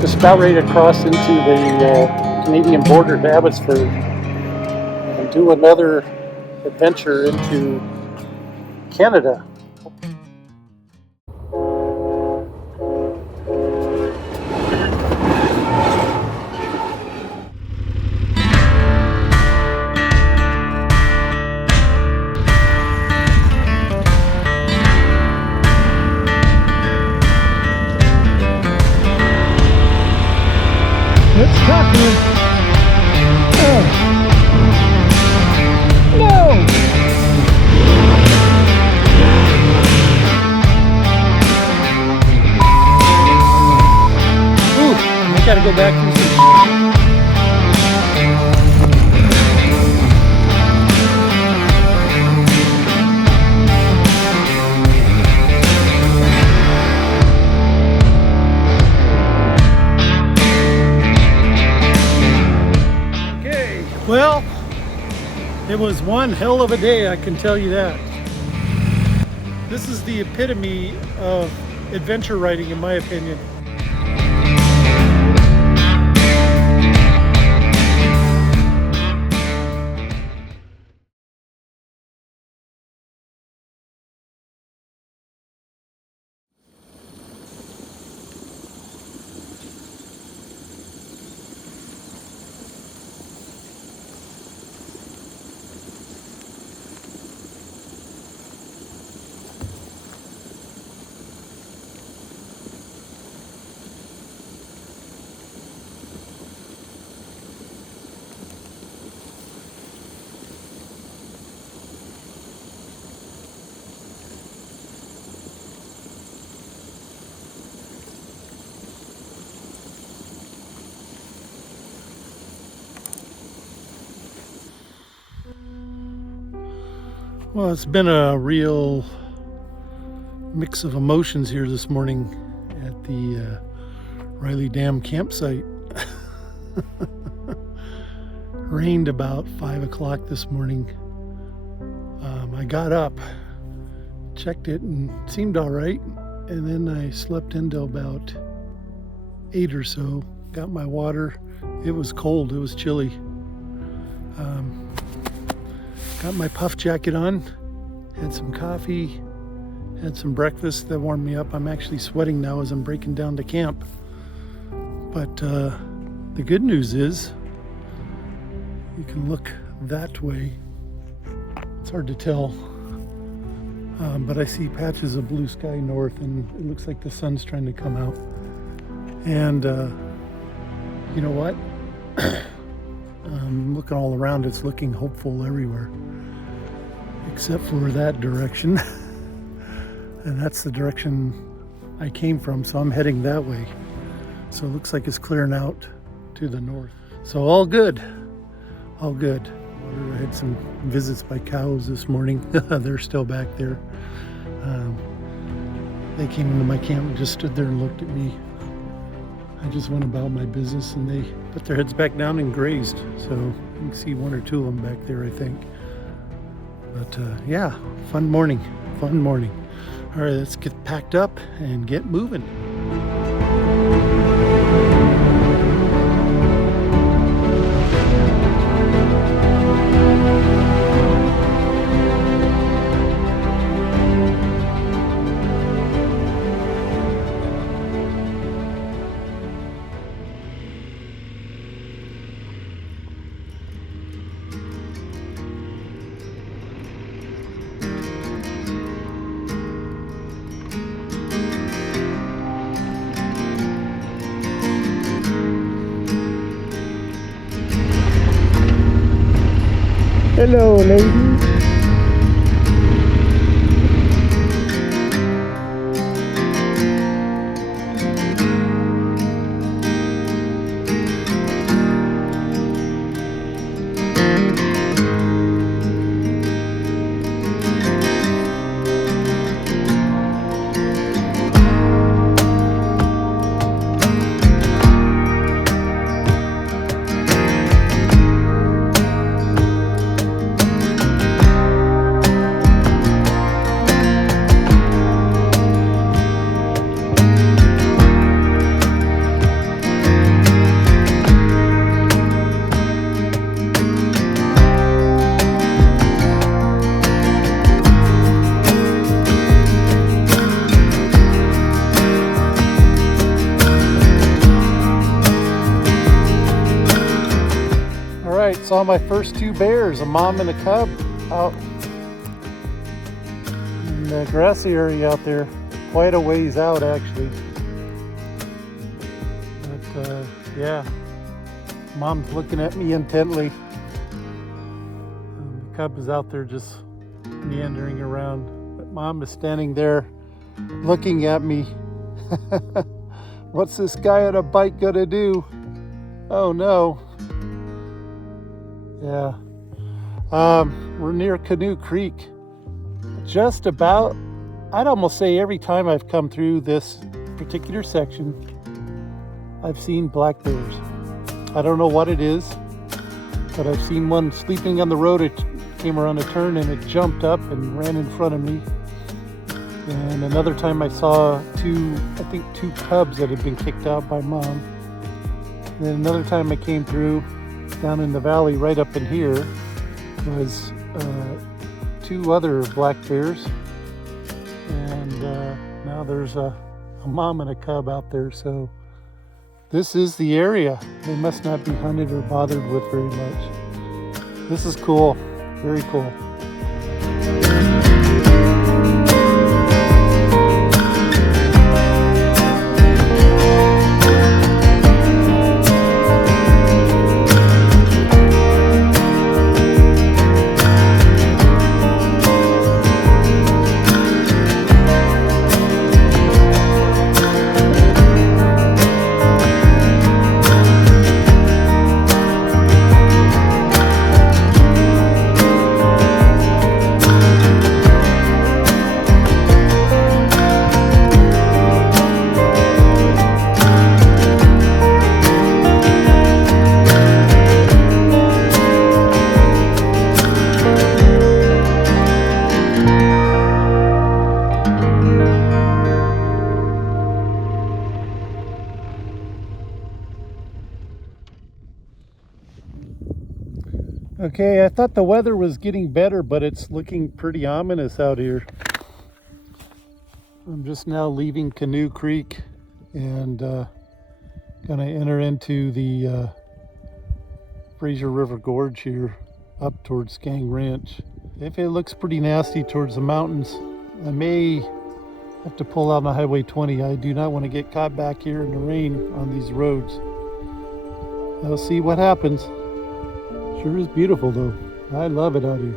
just about ready to cross into the Canadian border to Abbotsford and do another adventure into Canada. Let's talk to him. Oh. No! Ooh, I gotta go back through some. Well, it was one hell of a day, I can tell you that. This is the epitome of adventure riding, in my opinion. Well, it's been a real mix of emotions here this morning at the Riley Dam campsite. Rained about 5 o'clock this morning. I got up, checked it, and it seemed all right. And then I slept until about 8 or so. Got my water. It was cold. It was chilly. Got my puff jacket on, had some coffee, had some breakfast that warmed me up. I'm actually sweating now as I'm breaking down to camp. But the good news is, you can look that way. It's hard to tell, but I see patches of blue sky north, and it looks like the sun's trying to come out. And you know what? Looking all around, it's looking hopeful everywhere, except for that direction. And that's the direction I came from, so I'm heading that way. So it looks like it's clearing out to the north. So all good, all good. I had some visits by cows this morning. They're still back there. They came into my camp and just stood there and looked at me. I just went about my business, and they put their heads back down and grazed. So you can see one or two of them back there, I think. But yeah, fun morning, fun morning. All right, let's get packed up and get moving. Hello, ladies. saw my first two bears, a mom and a cub, out in the grassy area out there. Quite a ways out, actually. But yeah, mom's looking at me intently. The cub is out there just meandering around. But mom is standing there looking at me. What's this guy on a bike gonna do? Oh no. Yeah. We're near Canoe Creek. Just about, I'd almost say every time I've come through this particular section, I've seen black bears. I don't know what it is, but I've seen one sleeping on the road. It came around a turn and it jumped up and ran in front of me. And another time I saw two cubs that had been kicked out by mom. And then another time I came through down in the valley right up in here was two other black bears. And now there's a mom and a cub out there. So this is the area. They must not be hunted or bothered with very much. This is cool, very cool. Okay, I thought the weather was getting better, but it's looking pretty ominous out here. I'm just now leaving Canoe Creek and gonna enter into the Fraser River Gorge here up towards Skang Ranch. If it looks pretty nasty towards the mountains, I may have to pull out on Highway 20. I do not want to get caught back here in the rain on these roads. I'll see what happens. Sure is beautiful though. I love it out here.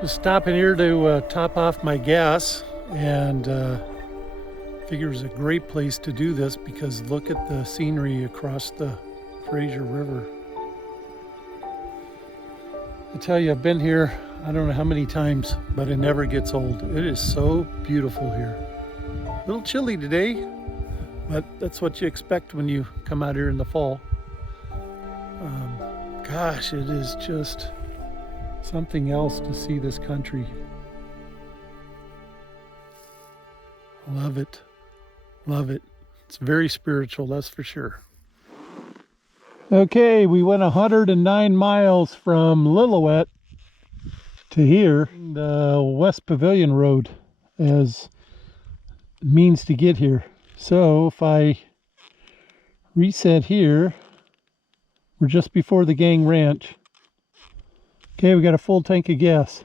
Just stopping here to top off my gas, and figure it's a great place to do this because look at the scenery across the Fraser River. I tell you, I've been here I don't know how many times, but it never gets old. It is so beautiful here. A little chilly today, but that's what you expect when you come out here in the fall. Gosh, it is just something else to see this country. Love it. Love it. It's very spiritual, that's for sure. Okay, we went 109 miles from Lillooet to here, the West Pavilion Road as means to get here. So if I reset here, We're just before the gang ranch. Okay, we got a full tank of gas.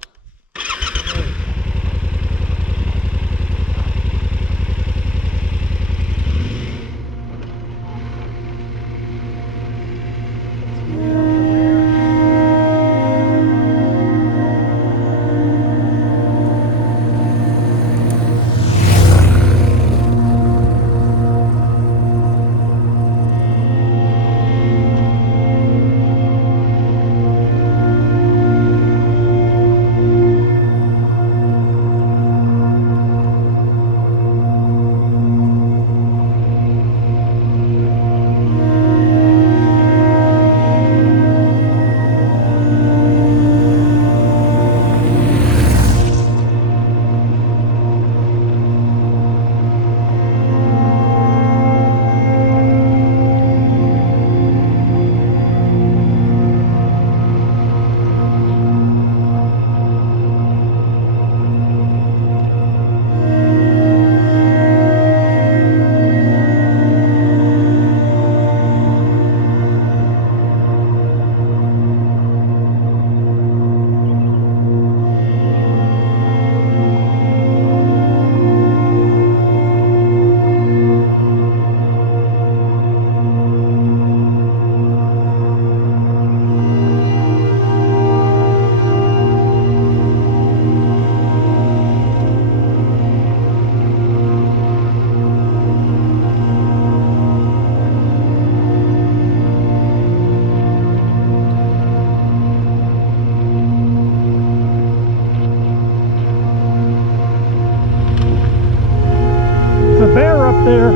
There.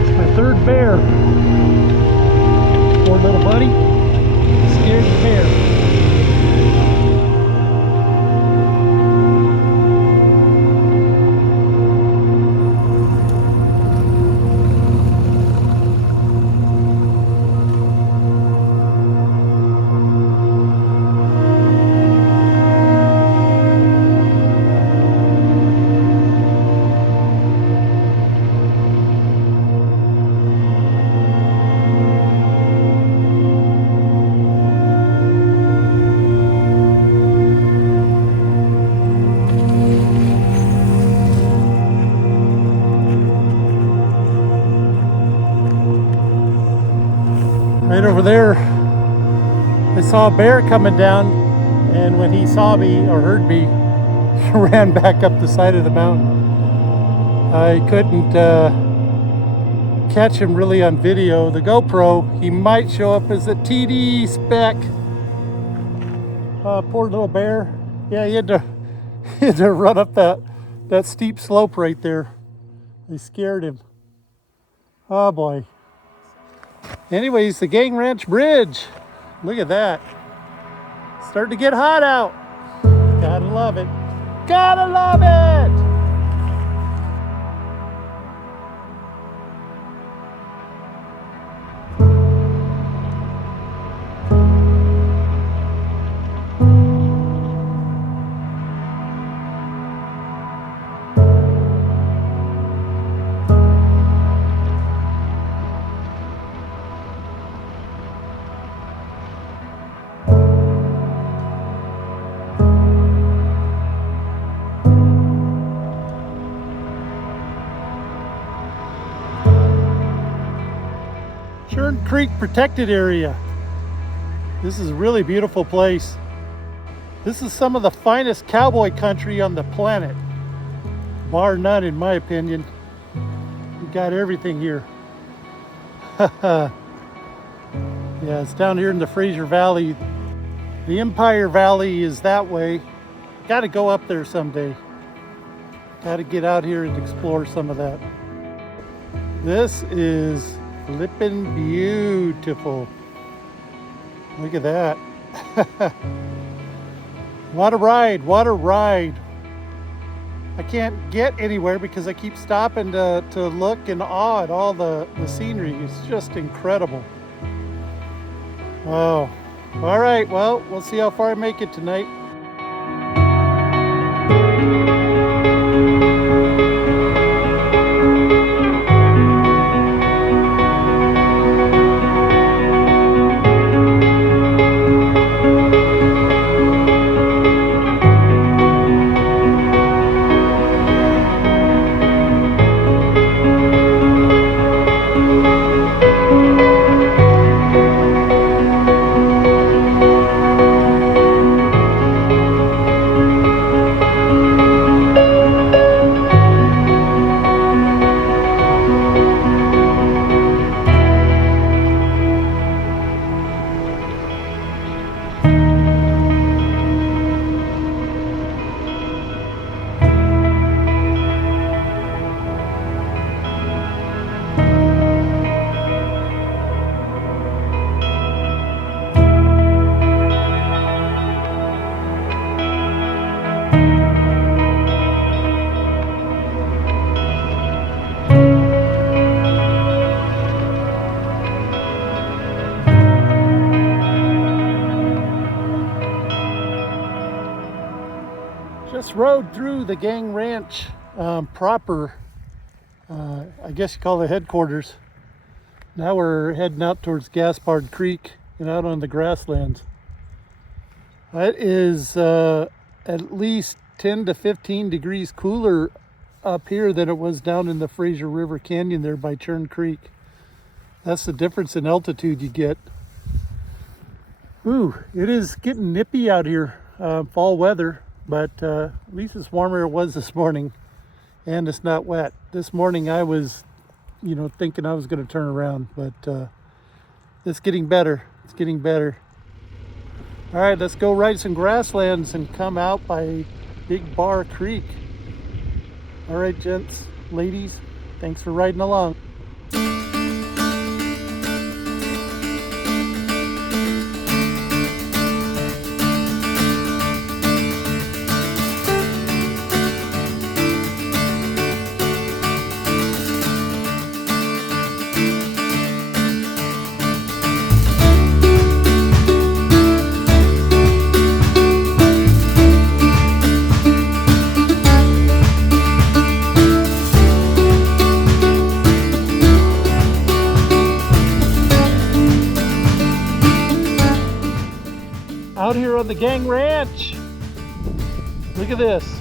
It's my third bear. Poor little buddy. Scared the bear. Right over there, I saw a bear coming down, and when he saw me or heard me, he ran back up the side of the mountain. I couldn't catch him really on video. The GoPro, he might show up as a TD speck. Poor little bear. Yeah, he had to run up that steep slope right there. They scared him. Oh boy. Anyways, the Gang Ranch Bridge. Look at that. Starting to get hot out. Gotta love it. Gotta love it! Creek Protected Area. This is a really beautiful place. This is some of the finest cowboy country on the planet, bar none in my opinion. We got everything here. Yeah, it's down here in the Fraser Valley. The Empire Valley is that way. Got to go up there someday. Got to get out here and explore some of that. This is flippin' beautiful. Look at that. What a ride, what a ride. I can't get anywhere because I keep stopping to look in awe at all the scenery. It's just incredible. Wow. All right, well, we'll see how far I make it tonight. This road through the gang ranch proper, I guess you call it headquarters. Now we're heading out towards Gaspard Creek and out on the grasslands. It is at least 10 to 15 degrees cooler up here than it was down in the Fraser River Canyon there by Churn Creek. That's the difference in altitude you get. Ooh, it is getting nippy out here, fall weather, but at least it's warmer than it was this morning, and it's not wet. This morning I was, thinking I was going to turn around, but it's getting better. It's getting better. All right, let's go ride some grasslands and come out by Big Bar Creek. All right, gents, ladies, thanks for riding along. Out here on the gang ranch. Look at this.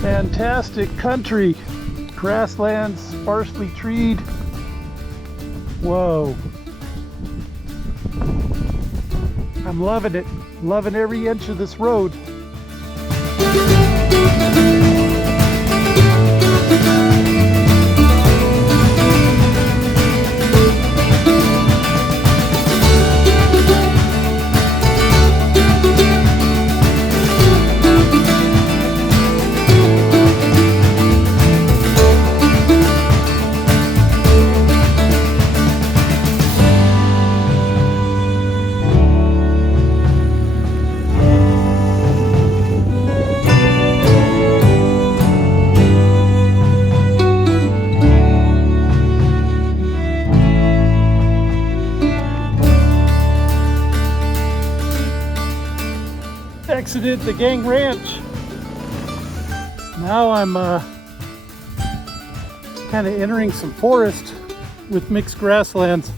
Fantastic country. Grasslands, sparsely treed. Whoa. I'm loving it. Loving every inch of this road. Exited the gang ranch. Now I'm kind of entering some forest with mixed grasslands.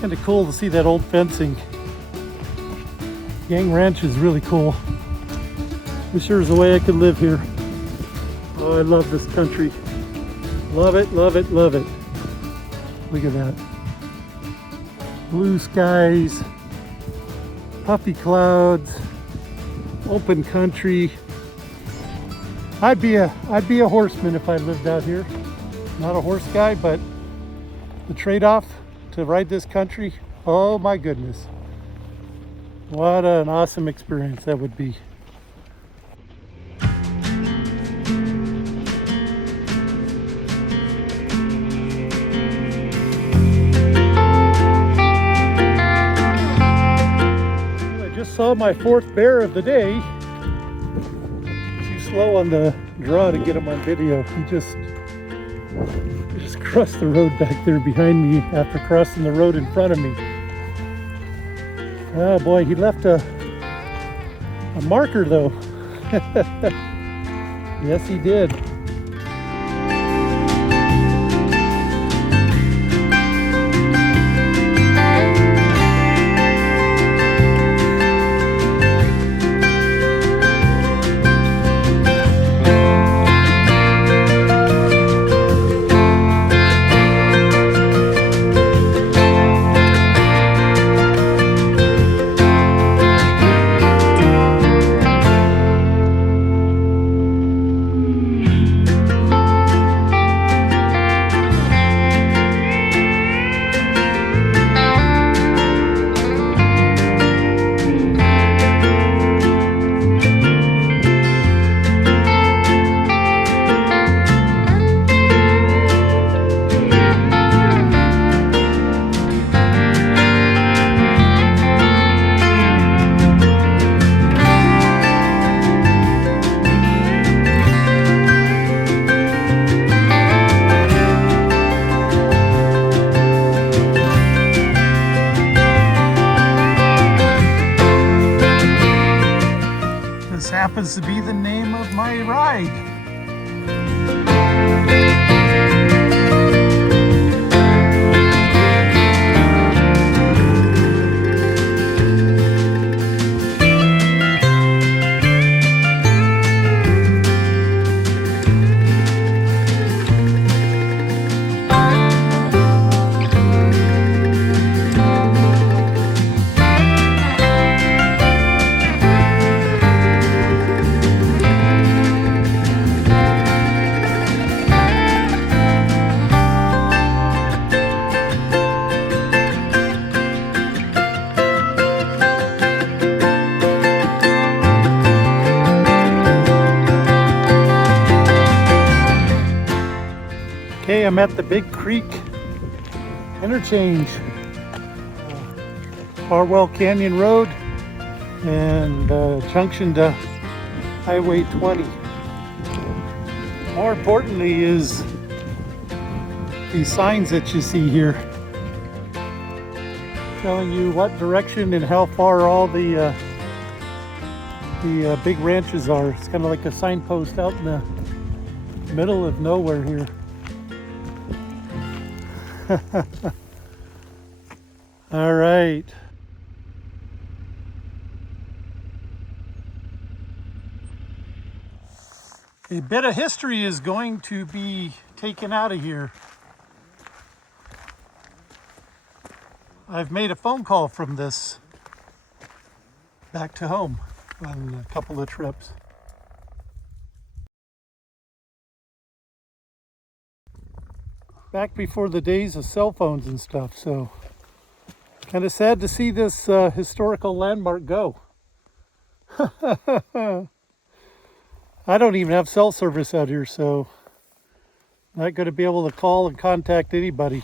Kind of cool to see that old fencing. Gang ranch is really cool. This sure is the way I could live here. Oh, I love this country. Love it, love it, love it. Look at that. Blue skies, puffy clouds, open country. I'd be a horseman if I lived out here. Not a horse guy, but the trade-off to ride this country, oh my goodness. What an awesome experience that would be. Saw my fourth bear of the day. Too slow on the draw to get him on video. He just crossed the road back there behind me after crossing the road in front of me. Oh boy, he left a marker though. Yes, he did. happens to be the name of my ride. Okay, I'm at the Big Creek interchange, Farwell Canyon Road and junction to Highway 20. More importantly is these signs that you see here telling you what direction and how far all the big ranches are. It's kind of like a signpost out in the middle of nowhere here. All right. A bit of history is going to be taken out of here. I've made a phone call from this back to home on a couple of trips. Back before the days of cell phones and stuff, so kind of sad to see this historical landmark go. I don't even have cell service out here, so not going to be able to call and contact anybody.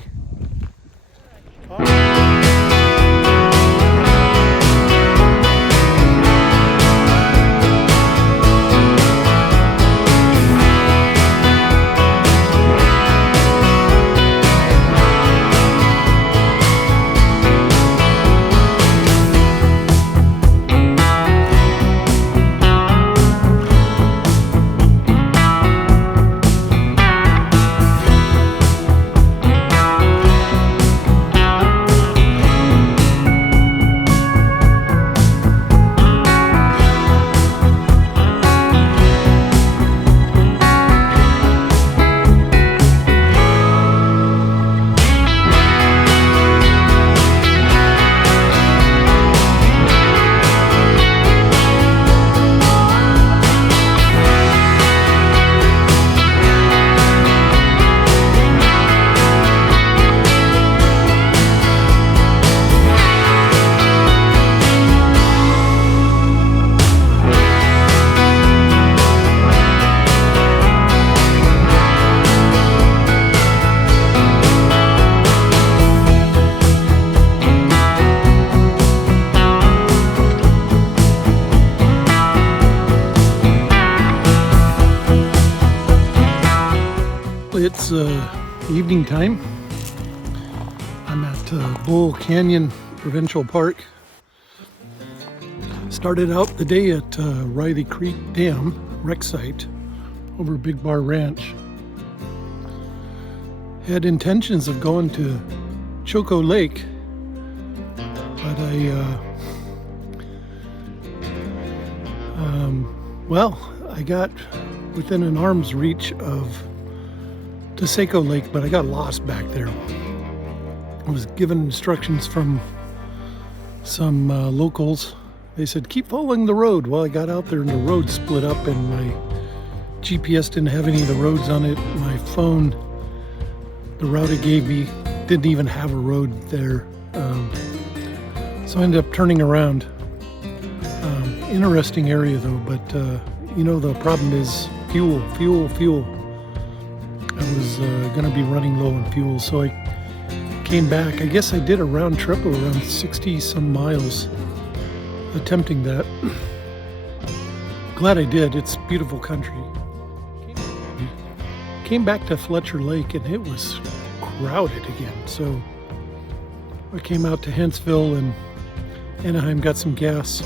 It's evening time. I'm at Bull Canyon Provincial Park. Started out the day at Riley Creek Dam wreck site over Big Bar Ranch. Had intentions of going to Choco Lake, but I got within an arm's reach of Taseko Lake, but I got lost back there. I was given instructions from some locals. They said, keep following the road. Well, I got out there and the road split up and my GPS didn't have any of the roads on it. My phone, the route it gave me, didn't even have a road there. So I ended up turning around. Interesting area though, but the problem is fuel. I was going to be running low on fuel, so I came back. I guess I did a round trip of around 60 some miles attempting that. Glad I did. It's beautiful country. Came back to Fletcher Lake and it was crowded again, so I came out to Huntsville and Anaheim, got some gas,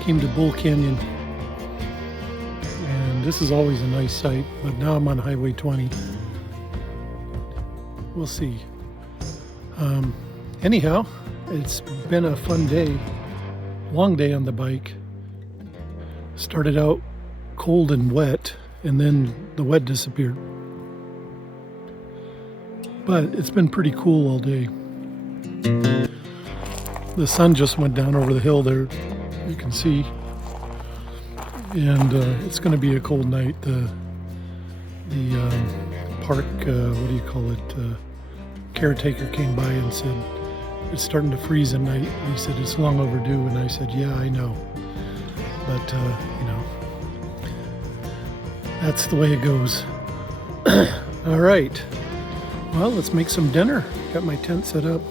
came to Bull Canyon. this is always a nice sight, but now I'm on Highway 20. We'll see. Anyhow, it's been a fun day, long day on the bike. Started out cold and wet, and then the wet disappeared. But it's been pretty cool all day. The sun just went down over the hill there, you can see. And it's going to be a cold night. The park, what do you call it, caretaker came by and said, it's starting to freeze at night. He said, it's long overdue. And I said, yeah, I know. But, that's the way it goes. All right. Well, let's make some dinner. Got my tent set up.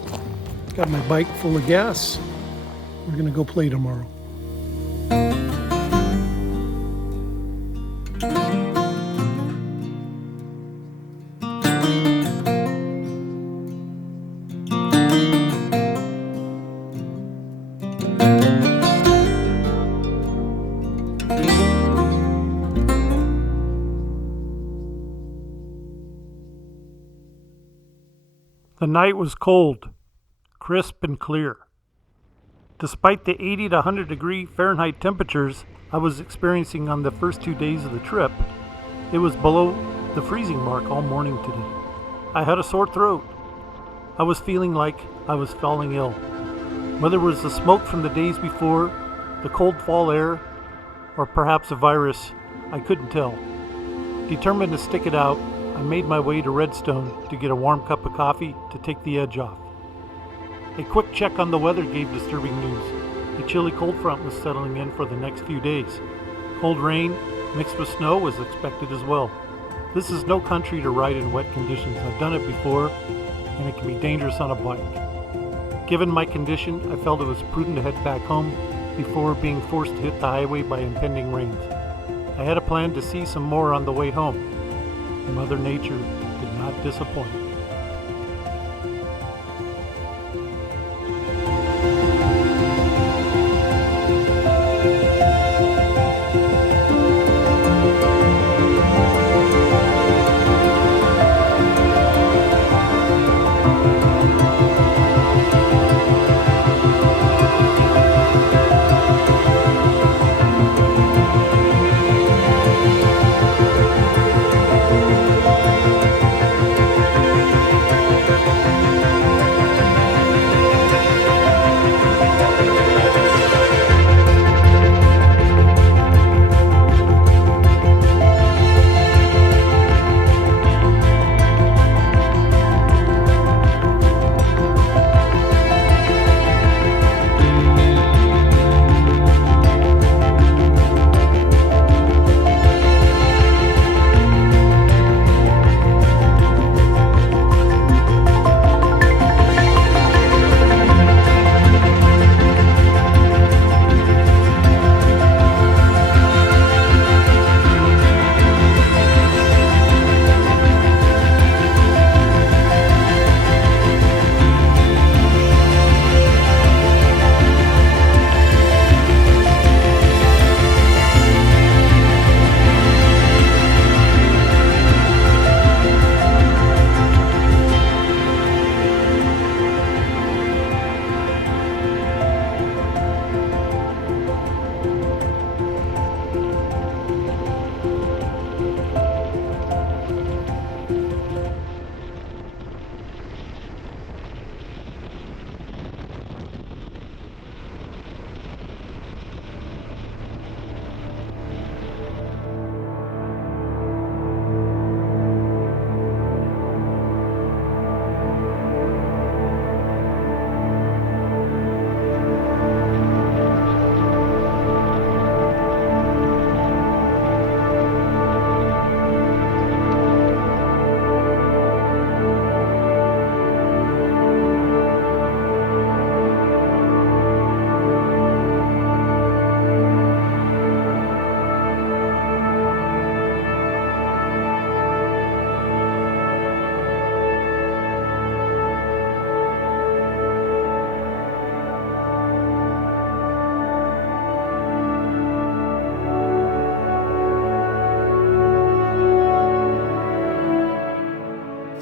Got my bike full of gas. We're going to go play tomorrow. The night was cold, crisp and clear. Despite the 80 to 100 degree Fahrenheit temperatures I was experiencing on the first 2 days of the trip, it was below the freezing mark all morning today. I had a sore throat. I was feeling like I was falling ill. Whether it was the smoke from the days before, the cold fall air, or perhaps a virus, I couldn't tell. Determined to stick it out, I made my way to Redstone to get a warm cup of coffee to take the edge off. A quick check on the weather gave disturbing news. A chilly cold front was settling in for the next few days. Cold rain mixed with snow was expected as well. This is no country to ride in wet conditions. I've done it before, and it can be dangerous on a bike. Given my condition, I felt it was prudent to head back home before being forced to hit the highway by impending rains. I had a plan to see some more on the way home. Mother Nature did not disappoint.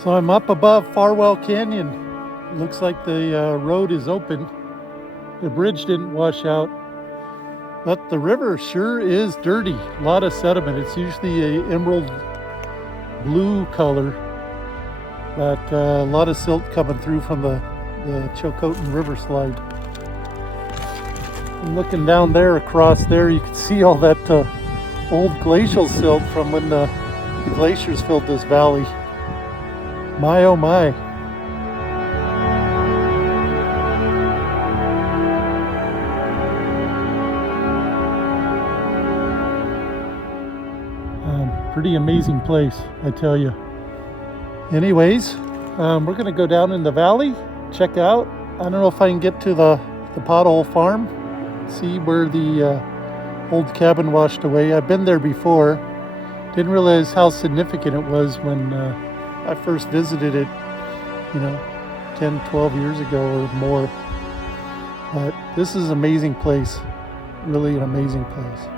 So I'm up above Farwell Canyon. It looks like the road is open. The bridge didn't wash out, but the river sure is dirty. A lot of sediment. It's usually a emerald blue color, but a lot of silt coming through from the Chilcotin river slide. I'm looking down there, across there, you can see all that old glacial silt from when the glaciers filled this valley. My oh my. Pretty amazing place, I tell you. Anyways, we're gonna go down in the valley, check out. I don't know if I can get to the pothole farm, see where the old cabin washed away. I've been there before. Didn't realize how significant it was when I first visited it, 10, 12 years ago or more. But this is an amazing place, really an amazing place.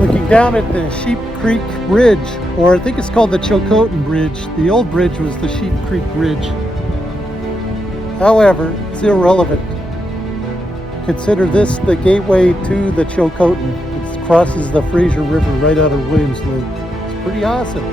Looking down at the Sheep Creek Bridge, or I think it's called the Chilcotin Bridge. The old bridge was the Sheep Creek Bridge. However, it's irrelevant. Consider this the gateway to the Chilcotin. It crosses the Fraser River right out of Williams Lake. It's pretty awesome.